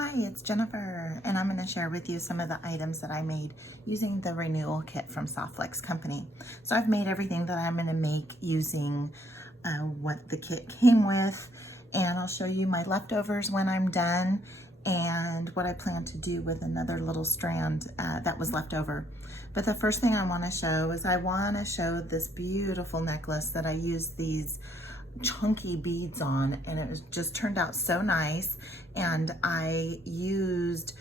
Hi, it's Jennifer, and I'm going to share with you some of the items that I made using the Renewal Kit from SoftFlex Company. So I've made everything that I'm going to make using what the kit came with, and I'll show you my leftovers when I'm done and what I plan to do with another little strand that was left over. But the first thing I want to show is I want to show this beautiful necklace that I used these chunky beads on, and it was just turned out so nice. And I used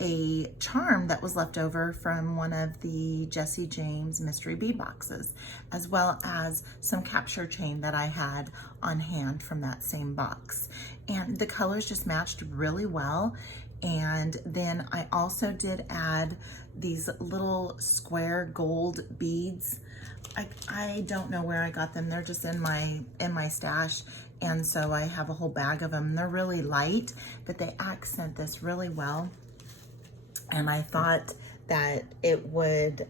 a charm that was left over from one of the Jesse James mystery bead boxes, as well as some capture chain that I had on hand from that same box. And the colors just matched really well. And then I also did add these little square gold beads. I don't know where I got them. They're just in my stash. And so I have a whole bag of them. They're really light, but they accent this really well. And I thought that it would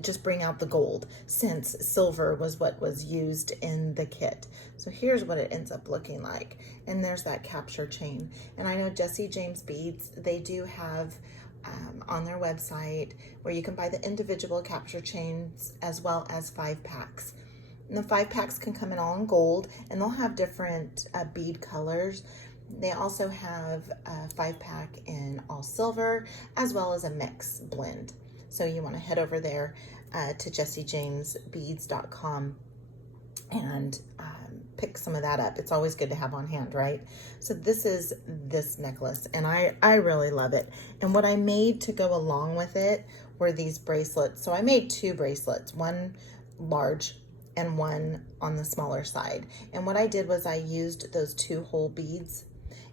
just bring out the gold, since silver was what was used in the kit. So here's what it ends up looking like. And there's that capture chain. And I know Jesse James Beads, they do have on their website where you can buy the individual capture chains as well as 5-packs. And the 5-packs can come in all in gold, and they'll have different bead colors. They also have a 5-pack in all silver, as well as a mix blend. So you want to head over there to jessejamesbeads.com and pick some of that up. It's always good to have on hand, right? So this is this necklace, and I really love it. And what I made to go along with it were these bracelets. So I made 2 bracelets, one large and one on the smaller side. And what I did was I used those 2 whole beads,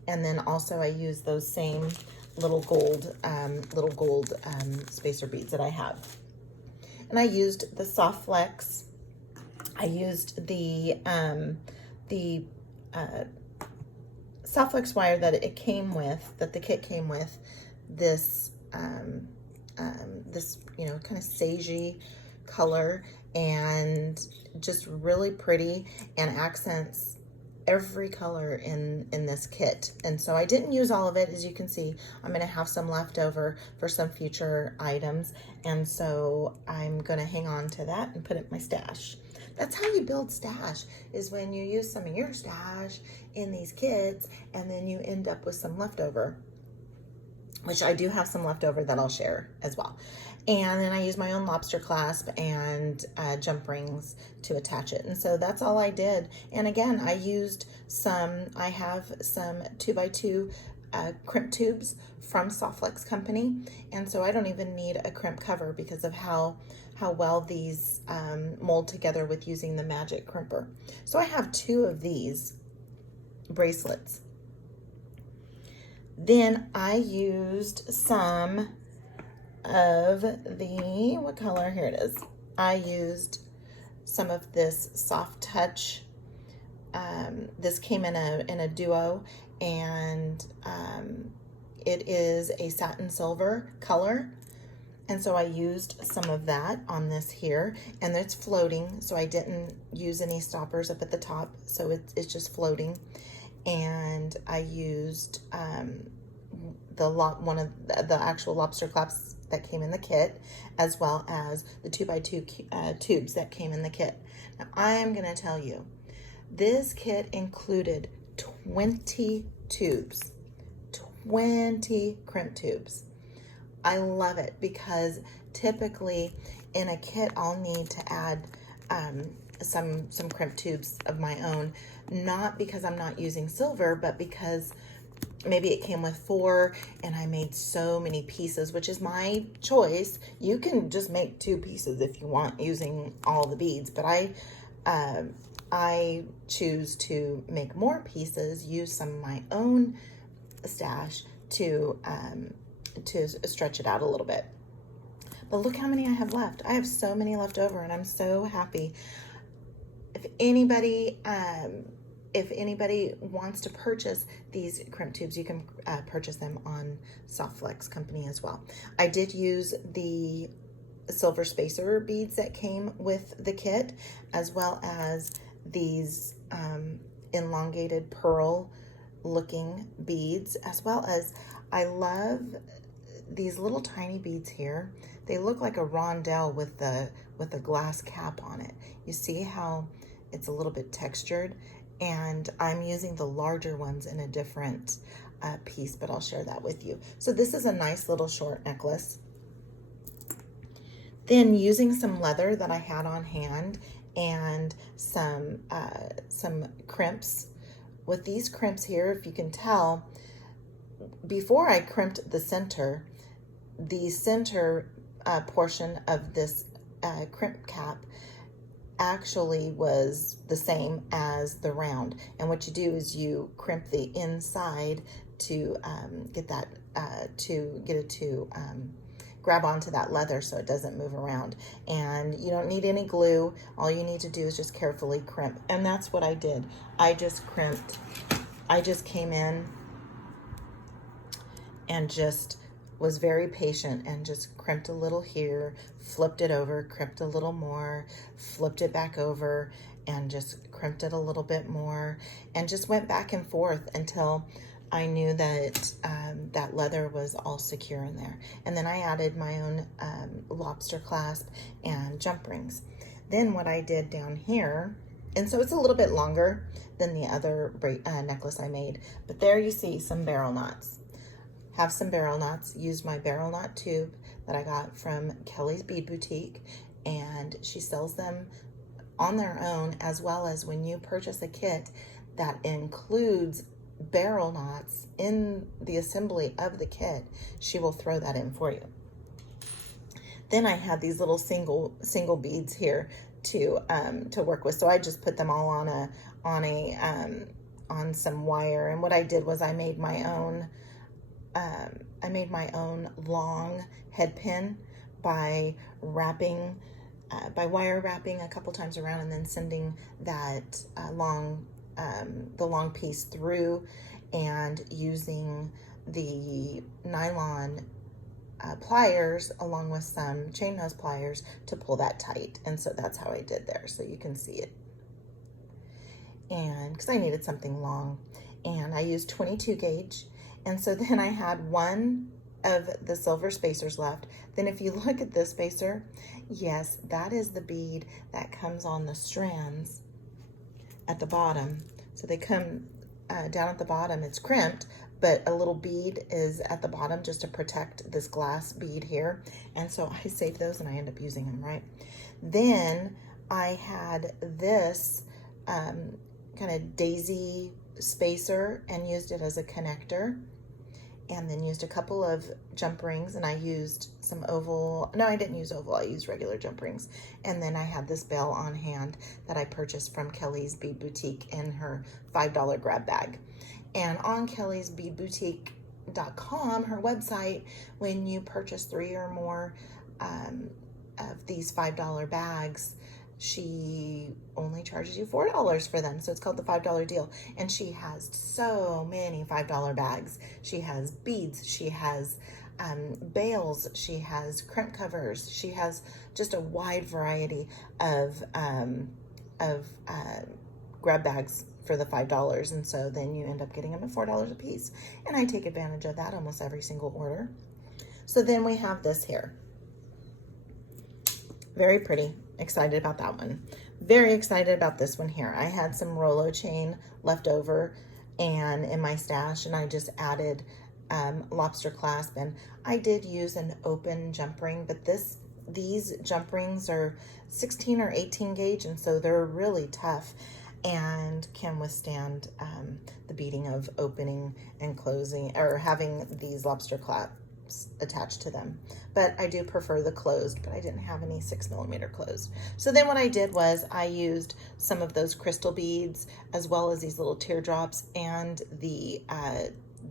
and then also I used those same little gold spacer beads that I have. And I used the SoftFlex. I used the SoftFlex wire that it came with, that the kit came with. This this kind of sagey color, and just really pretty, and accents every color in this kit. And so I didn't use all of it. As you can see, I'm going to have some left over for some future items, and so I'm going to hang on to that and put it in my stash. That's how you build stash, is when you use some of your stash in these kits, and then you end up with some leftover, which I do have some leftover that I'll share as well. And then I use my own lobster clasp and jump rings to attach it. And so that's all I did. And again, I have some 2x2 crimp tubes from SoftFlex Company. And so I don't even need a crimp cover because of how well these mold together with using the magic crimper. So I have 2 of these bracelets. Then I used some of the, what color? Here it is. I used some of this Soft Touch. This came in a duo, and it is a satin silver color. And so I used some of that on this here, and it's floating, so I didn't use any stoppers up at the top, so it's just floating. And I used one of the actual lobster clasps that came in the kit, as well as the 2x2 tubes that came in the kit. Now I am going to tell you, this kit included 20 tubes, 20 crimp tubes. I love it because typically in a kit I'll need to add some crimp tubes of my own, not because I'm not using silver, but because maybe it came with 4 and I made so many pieces, which is my choice. You can just make 2 pieces if you want using all the beads, but I choose to make more pieces, use some of my own stash to stretch it out a little bit. But look how many I have left. I have so many left over, and I'm so happy. If anybody wants to purchase these crimp tubes, you can purchase them on SoftFlex Company as well. I did use the silver spacer beads that came with the kit, as well as these elongated pearl looking beads, as well as I love these little tiny beads here. They look like a rondelle with a glass cap on it. You see how it's a little bit textured, and I'm using the larger ones in a different piece, but I'll share that with you. So this is a nice little short necklace. Then using some leather that I had on hand and some crimps. With these crimps here, if you can tell, before I crimped the center portion of this crimp cap actually was the same as the round. And what you do is you crimp the inside to get it to grab onto that leather so it doesn't move around. And you don't need any glue. All you need to do is just carefully crimp. And that's what I did. I just crimped. I just came in and just was very patient and just crimped a little here, flipped it over, crimped a little more, flipped it back over, and just crimped it a little bit more, and just went back and forth until I knew that that leather was all secure in there. And then I added my own lobster clasp and jump rings. Then what I did down here, and so it's a little bit longer than the other necklace I made, but there you see some barrel knots. Have some barrel knots. Used my barrel knot tube that I got from Kelly's Bead Boutique, and she sells them on their own, as well as when you purchase a kit that includes barrel knots in the assembly of the kit, she will throw that in for you. Then I had these little single beads here to work with, so I just put them all on some wire. And what I did was I made my own long head pin by wire wrapping a couple times around, and then sending that the long piece through, and using the nylon pliers along with some chain nose pliers to pull that tight. And so that's how I did there, so you can see it. And because I needed something long, and I used 22 gauge. And so then I had one of the silver spacers left. Then if you look at this spacer, yes, that is the bead that comes on the strands at the bottom. So they come down at the bottom, it's crimped, but a little bead is at the bottom just to protect this glass bead here. And so I saved those and I end up using them, right? Then I had this kind of daisy spacer and used it as a connector, and then used a couple of jump rings, and I used some oval. No, I didn't use oval, I used regular jump rings. And then I had this bell on hand that I purchased from Kelly's Bead Boutique in her $5 grab bag. And on Kelly's Bead Boutique.com, her website, when you purchase 3 or more of these $5 bags, she only charges you $4 for them. So it's called the $5 deal. And she has so many $5 bags. She has beads, she has bails, she has crimp covers, she has just a wide variety of grab bags for the $5. And so then you end up getting them at $4 a piece. And I take advantage of that almost every single order. So then we have this here. Very pretty. Excited about that one. Very excited about this one here. I had some Rolo chain left over and in my stash, and I just added lobster clasp, and I did use an open jump ring, but these jump rings are 16 or 18 gauge, and so they're really tough and can withstand the beating of opening and closing, or having these lobster clasps attached to them. But I do prefer the closed, but I didn't have any 6mm closed. So then what I did was I used some of those crystal beads, as well as these little teardrops, and the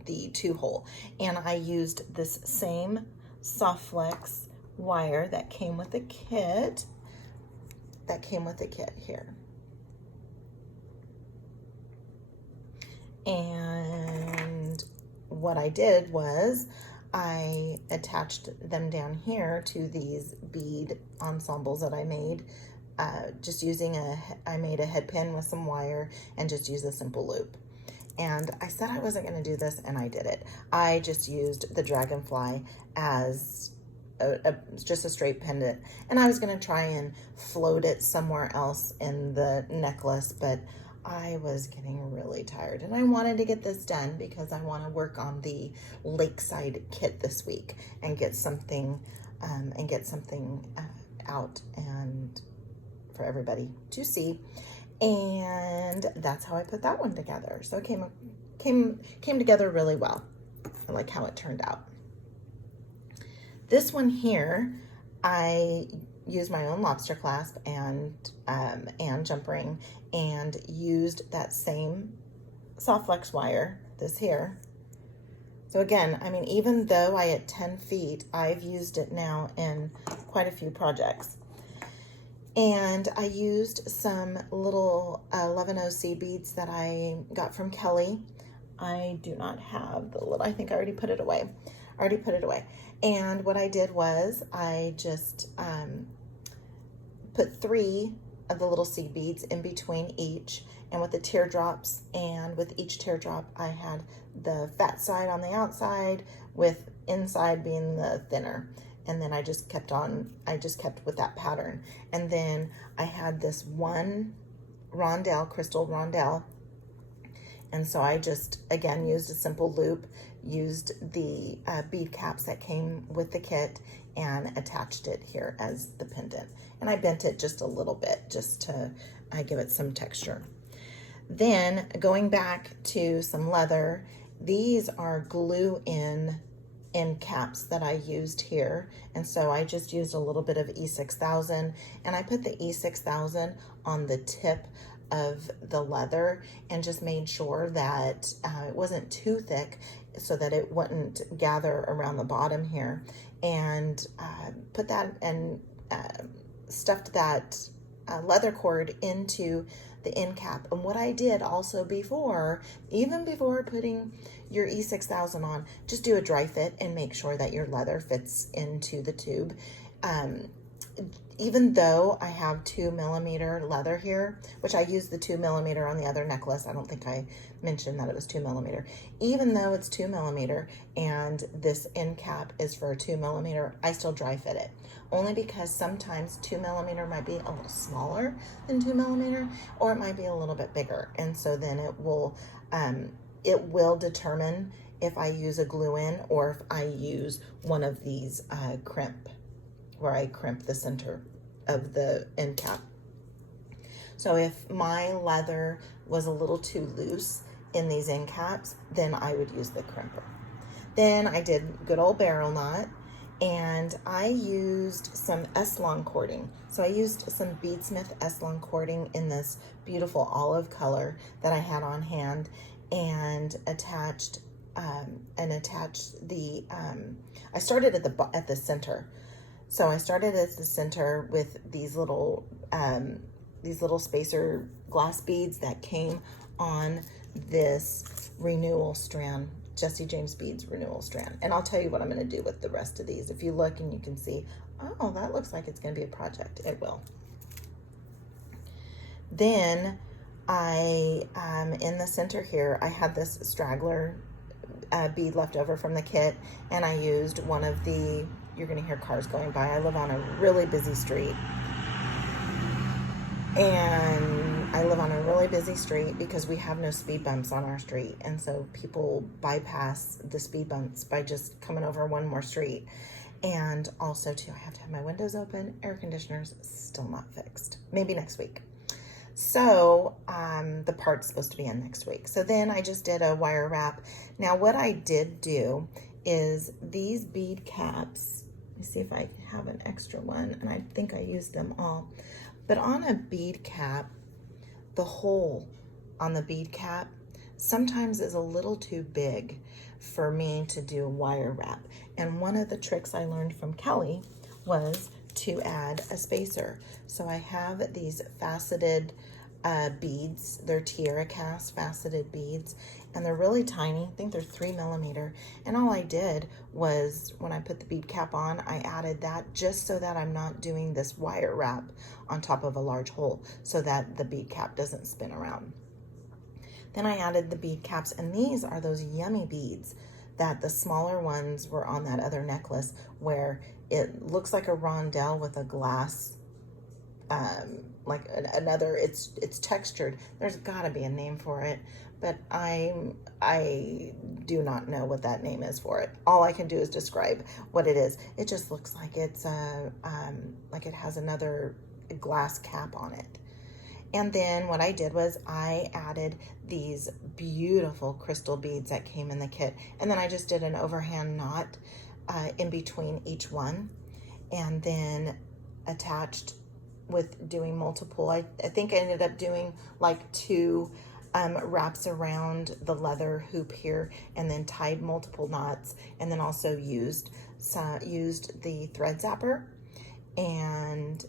2-hole. And I used this same SoftFlex wire that came with the kit, here. And what I did was I attached them down here to these bead ensembles that I made, just using I made a head pin with some wire and just used a simple loop. And I said I wasn't going to do this, and I did it. I just used the dragonfly as just a straight pendant, and I was going to try and float it somewhere else in the necklace, but I was getting really tired, and I wanted to get this done because I want to work on the Lakeside Kit this week and get something out and for everybody to see. And that's how I put that one together. So it came together really well. I like how it turned out. This one here, I used my own lobster clasp and jump ring, and used that same SoftFlex wire, this here. So again, I mean, even though I at 10 feet, I've used it now in quite a few projects. And I used some little 11 seed beads that I got from Kelly. I do not have the little, I think I already put it away. And what I did was I just put 3 of the little seed beads in between each, and with the teardrops, and with each teardrop I had the fat side on the outside with inside being the thinner. And then I just kept with that pattern. And then I had this one rondelle, crystal rondelle. And so I just, again, used a simple loop, used the bead caps that came with the kit, and attached it here as the pendant. And I bent it just a little bit just to give it some texture. Then going back to some leather, these are glue in end caps that I used here. And so I just used a little bit of E6000, and I put the E6000 on the tip of the leather and just made sure that it wasn't too thick so that it wouldn't gather around the bottom here, and put that and stuffed that leather cord into the end cap. And what I did also even before putting your E6000 on, just do a dry fit and make sure that your leather fits into the tube. Even though I have 2mm leather here, which I used the 2mm on the other necklace, I don't think I mentioned that it was 2mm. Even though it's 2mm and this end cap is for 2mm, I still dry fit it. Only because sometimes 2mm might be a little smaller than 2mm, or it might be a little bit bigger. And so then it will determine if I use a glue in or if I use one of these crimp, where I crimp the center of the end cap. So if my leather was a little too loose in these end caps, then I would use the crimper. Then I did good old barrel knot, and I used some S-long cording. So I used some Beadsmith S-long cording in this beautiful olive color that I had on hand, and attached the I started at the center. So I started at the center with these little spacer glass beads that came on this Renewal strand, Jesse James Beads Renewal strand. And I'll tell you what I'm going to do with the rest of these. If you look and you can see, oh, that looks like it's going to be a project. It will. Then in the center here, I had this straggler bead left over from the kit, and I used one of the, you're going to hear cars going by. I live on a really busy street. Because we have no speed bumps on our street. And so people bypass the speed bumps by just coming over one more street. And also too, I have to have my windows open. Air conditioner's still not fixed. Maybe next week. So the part's supposed to be in next week. So then I just did a wire wrap. Now what I did do is these bead caps, let me see if I have an extra one, and I think I used them all. But on a bead cap, the hole on the bead cap sometimes is a little too big for me to do wire wrap. And one of the tricks I learned from Kelly was to add a spacer. So I have these faceted beads. They're tiara cast faceted beads, and they're really tiny. I think they're 3mm. And all I did was, when I put the bead cap on, I added that just so that I'm not doing this wire wrap on top of a large hole, so that the bead cap doesn't spin around. Then I added the bead caps, and these are those yummy beads that the smaller ones were on that other necklace, where it looks like a rondelle with a glass, like another, it's textured. There's gotta be a name for it, but I do not know what that name is for it. All I can do is describe what it is. It just looks like it's like it has another glass cap on it. And then what I did was I added these beautiful crystal beads that came in the kit. And then I just did an overhand knot in between each one, and then attached with doing multiple. I think I ended up doing like 2 wraps around the leather hoop here, and then tied multiple knots, and then also used the thread zapper and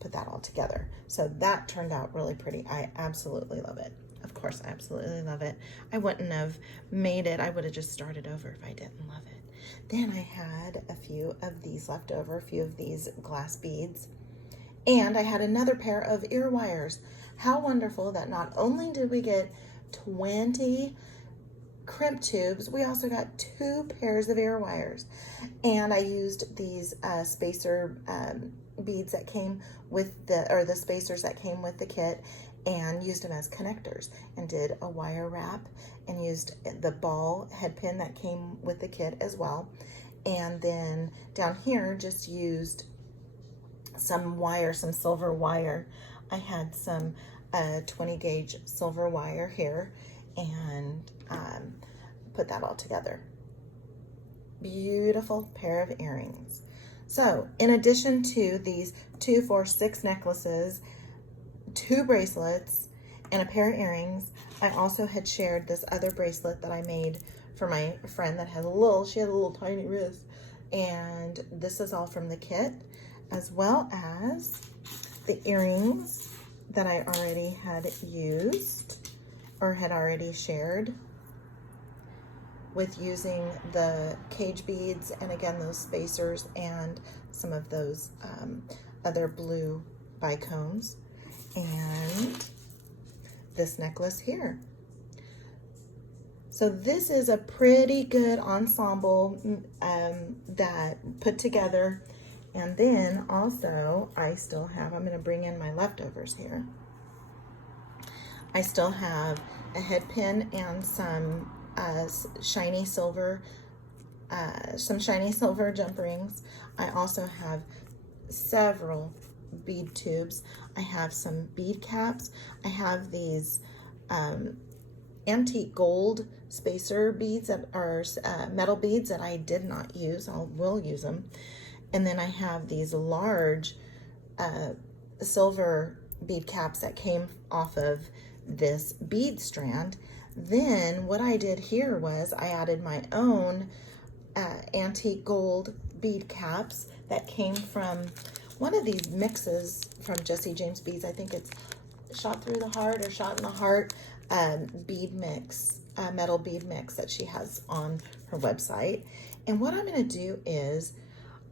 put that all together. So that turned out really pretty. I absolutely love it. Of course, I absolutely love it. I wouldn't have made it. I would have just started over if I didn't love it. Then I had a few of these left over, a few of these glass beads, and I had another pair of ear wires. How wonderful that not only did we get 20 crimp tubes, we also got 2 pairs of ear wires. And I used these spacer beads that came with the spacers that came with the kit, and used them as connectors, and did a wire wrap, and used the ball head pin that came with the kit as well. And then down here just used some wire, some silver wire. I had some 20 gauge silver wire here, and put that all together. Beautiful pair of earrings. So in addition to these 2, 4, 6 necklaces, 2 bracelets, and a pair of earrings, I also had shared this other bracelet that I made for my friend that had she had a little tiny wrist. And this is all from the kit, as well as the earrings that I already had used or had already shared, with using the cage beads, and again those spacers, and some of those other blue bicones, and this necklace here. So this is a pretty good ensemble that put together. And then also I still have, I'm going to bring in my leftovers here. I still have a head pin and some shiny silver jump rings. I also have several bead tubes. I have some bead caps. I have these antique gold spacer beads that are metal beads that I did not use. I will use them. And then I have these large silver bead caps that came off of this bead strand. Then what I did here was I added my own antique gold bead caps that came from one of these mixes from Jessie James Beads. I think it's Shot Through the Heart or Shot in the Heart bead mix, metal bead mix that she has on her website. And what I'm going to do is,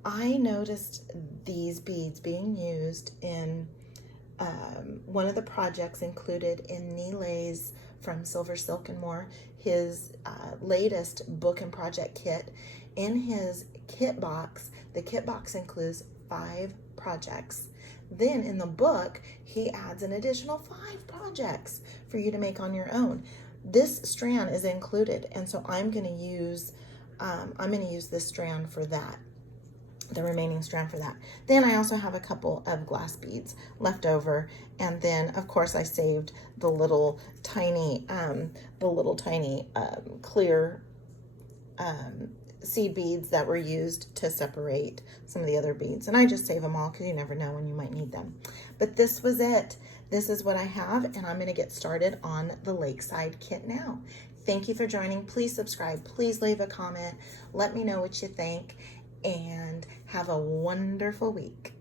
I noticed these beads being used in one of the projects included in Neelay's from Silver Silk and More, his latest book and project kit. In his kit box, the kit box includes 5 projects. Then in the book, he adds an additional 5 projects for you to make on your own. This strand is included, and so I'm going to use this strand for that, the remaining strand for that. Then I also have a couple of glass beads left over, and then of course I saved the little tiny clear seed beads that were used to separate some of the other beads, and I just save them all because you never know when you might need them. But this was it. This is what I have, and I'm going to get started on the Lakeside Kit now. Thank you for joining. Please subscribe. Please leave a comment. Let me know what you think, and have a wonderful week.